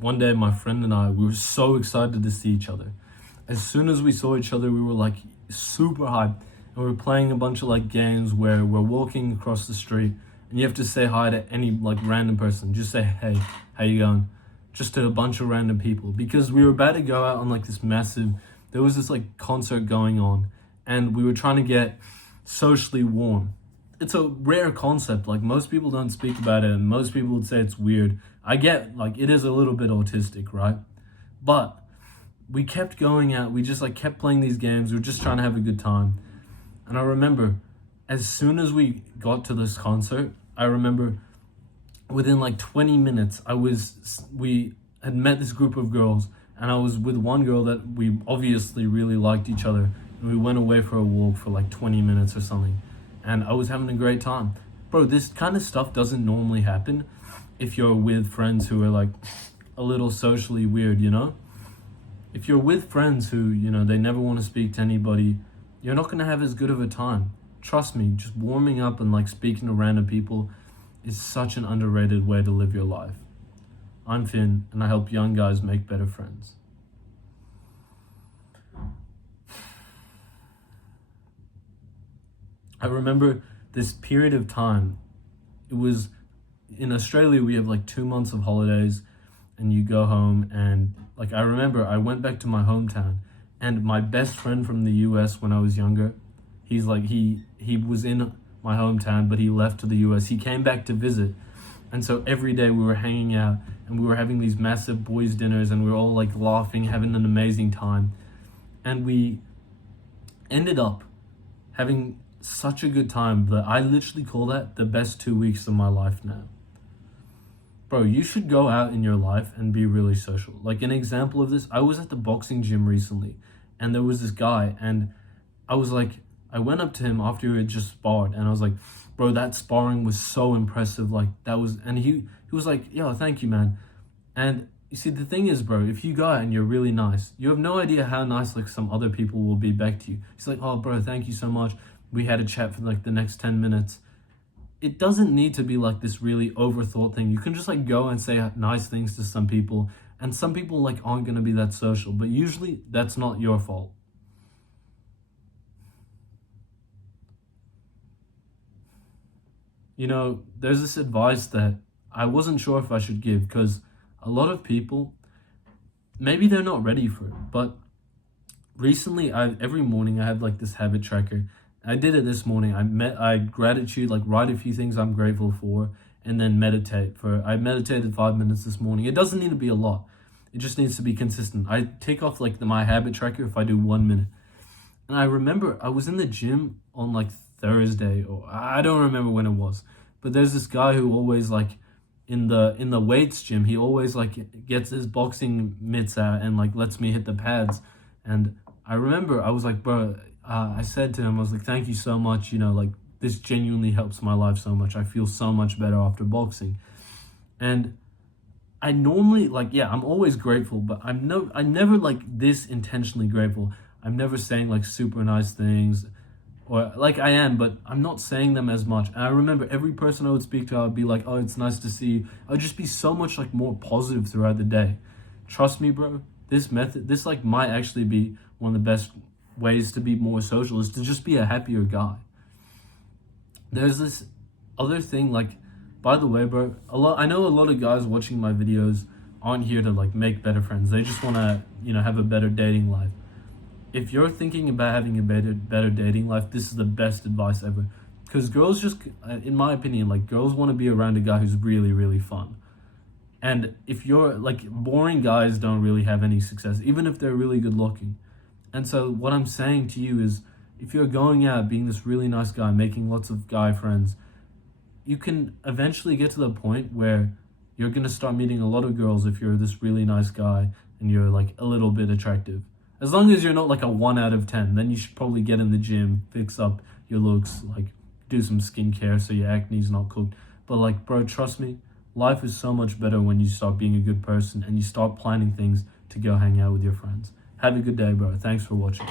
one day my friend and I, we were so excited to see each other. As soon as we saw each other, we were like super hyped, and we were playing a bunch of like games where we're walking across the street and you have to say hi to any like random person. Just say, hey, how you going? Just to a bunch of random people, because we were about to go out on like this massive, there was this like concert going on, and we were trying to get socially warm. It's a rare concept, like most people don't speak about it and most people would say it's weird. I get like it is a little bit autistic, right? But we kept going out, we just like kept playing these games, we were just trying to have a good time. And I remember as soon as we got to this concert, I remember within like 20 minutes we had met this group of girls, and I was with one girl that we obviously really liked each other, and we went away for a walk for like 20 minutes or something, and I was having a great time. Bro, this kind of stuff doesn't normally happen if you're with friends who are like a little socially weird, you know? If you're with friends who, you know, they never want to speak to anybody, you're not going to have as good of a time. Trust me, just warming up and like speaking to random people is such an underrated way to live your life. I'm Finn, and I help young guys make better friends. I remember this period of time, it was in Australia, we have like 2 months of holidays, and you go home, and like I remember I went back to my hometown, and my best friend from the US when I was younger, he's like he was in my hometown, but he left to the US. He came back to visit, and so every day we were hanging out and we were having these massive boys dinners, and we were all like laughing, having an amazing time, and we ended up having such a good time that I literally call that the best 2 weeks of my life now. Bro, you should go out in your life and be really social. Like an example of this, I was at the boxing gym recently, and there was this guy, and I was like, I went up to him after he had just sparred, and I was like, bro, that sparring was so impressive. Like that was, and he was like, yo, thank you, man. And you see, the thing is, bro, if you go out and you're really nice, you have no idea how nice like some other people will be back to you. He's like, oh, bro, thank you so much. We had a chat for like the next 10 minutes. It doesn't need to be like this really overthought thing. You can just like go and say nice things to some people, and some people like aren't going to be that social, but usually that's not your fault. You know, there's this advice that I wasn't sure if I should give, because a lot of people, maybe they're not ready for it, but recently every morning I have like this habit tracker. I did it this morning. I gratitude, like write a few things I'm grateful for, and then I meditated 5 minutes this morning. It doesn't need to be a lot. It just needs to be consistent. I take off like my habit tracker if I do 1 minute. And I remember I was in the gym on like Thursday, or I don't remember when it was, but there's this guy who always like in the weights gym, he always like gets his boxing mitts out and like lets me hit the pads. And I remember I was like, bro, I said to him, I was like, thank you so much, you know, like this genuinely helps my life so much. I feel so much better after boxing. And I normally like, yeah, I'm always grateful, but I'm never like this intentionally grateful. I'm never saying like super nice things, or like I am, but I'm not saying them as much. And I remember every person I would speak to, I would be like, oh, it's nice to see you. I would just be so much like more positive throughout the day. Trust me, bro, this like might actually be one of the best ways to be more social, is to just be a happier guy. There's this other thing, like, by the way, bro, I know a lot of guys watching my videos aren't here to like make better friends. They just want to, you know, have a better dating life. If you're thinking about having a better dating life, this is the best advice ever. Because girls just, in my opinion, like girls want to be around a guy who's really, really fun. And if you're like, boring guys don't really have any success, even if they're really good looking. And so what I'm saying to you is, if you're going out being this really nice guy, making lots of guy friends, you can eventually get to the point where you're going to start meeting a lot of girls if you're this really nice guy and you're like a little bit attractive. As long as you're not like a 1 out of 10, then you should probably get in the gym, fix up your looks, like do some skincare so your acne's not cooked. But like, bro, trust me, life is so much better when you start being a good person and you start planning things to go hang out with your friends. Have a good day, bro. Thanks for watching.